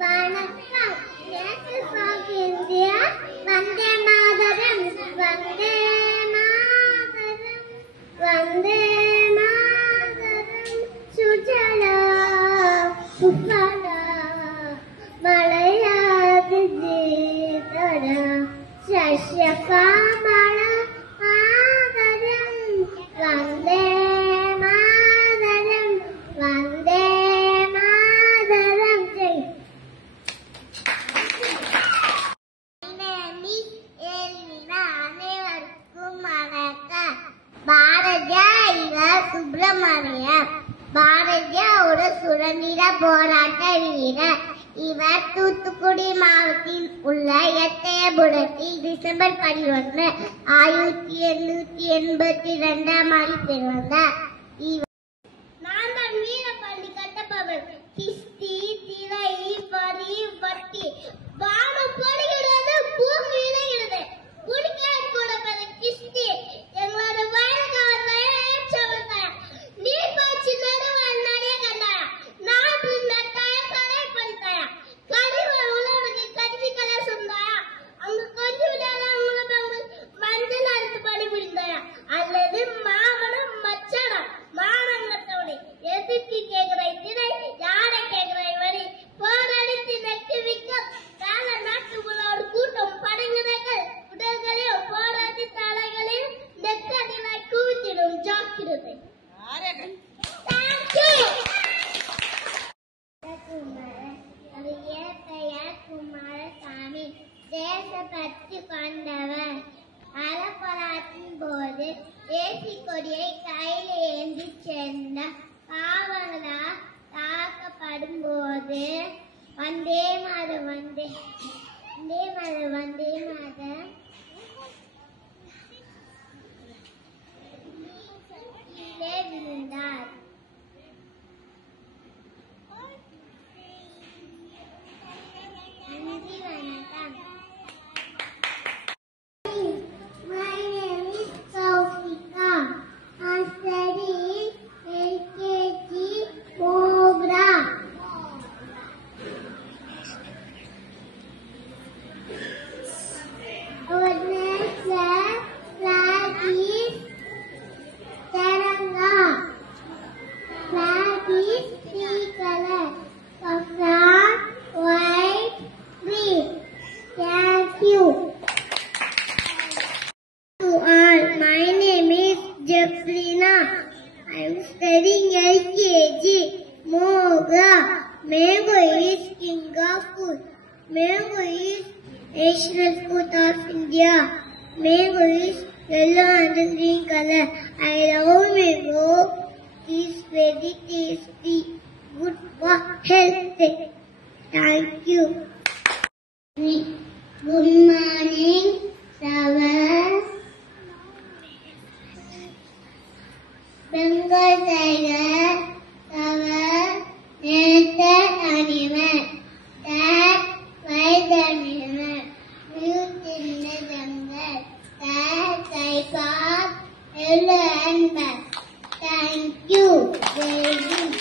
வணக்கம். Nations of India. Vande Mataram, Vande Mataram, Vande Mataram. சுஜலா சுஃலா மலையாது ஜீதரா சஸ்யகாமள Mataram. Vande Mataram, Vande Mataram. அனைவருக்கும் வணக்கம். பாரதியா இவர் சுப்பிரமணியம். பாரதியா ஒரு சுதந்திர போராட்ட வீரர். இவர் தூத்துக்குடி மாவட்டத்தில் உள்ள எட்டயபுரத்தில் டிசம்பர் 11, 1882 பிறந்தார். நான் தான் வீரபாண்டி கட்டபொம்மன். கிஸ்தி திரை பரி பட்டி வானம் பொழிகிறது, பூமி இணைகிறது. குடிக்காய் கூட கிஸ்தி எங்களோட வயல்கார் வயச்சவத்தாய நீர் பாய்ச்சி நடுவல் நிறைய கண்டாய நாட்டு நட்டாய கலை படித்தாய கனிவர் உழவுக்கு கட்சி கலை சொன்னாய அங்க கொஞ்சம் விடாத அவங்கள மஞ்சள் அறுத்து பணி புரிந்தாய அல்லது மாமனம் மச்சனம் மானங்கத்தவனை எதிர்த்து கேட்கிற திரை யாரை கேட்கிற வரி போராடித்து நெட்டு விற்கும் கால நாட்டு உள்ள கூட்டம் படையினர்கள் உடல்களையும் போராடி தலைகளையும் நெக்கடினாய் குவித்திடும் ஜாக்கிரதை. குமாரசாமி தேசப்பற்று கொண்டவர். அறப்போராட்டின் போது தேசிய கொடியை கையில் ஏந்தி சென்ற காவலரால் தாக்கப்படும் போது வந்தே மாதம் வந்தே மாதம் வந்தே மாதம் கீழே விழுந்தார். நன்றி, வணக்கம். My name is Saufika. I study LKG program. Our next flag is Tiranga. Flag is three colors: brown, white, green. Thank you. To all, my name is Jeffrina. I am studying LKG. Moga. Mango is king of food. Mango is national food of India. Mango is yellow and green color. I love mango. It is very tasty. Good for health. Thank you. Good morning, sir. Bengal tiger, cover, nature animal, that wild animal, lived in the jungle, that type yellow and black. Thank you. Very good.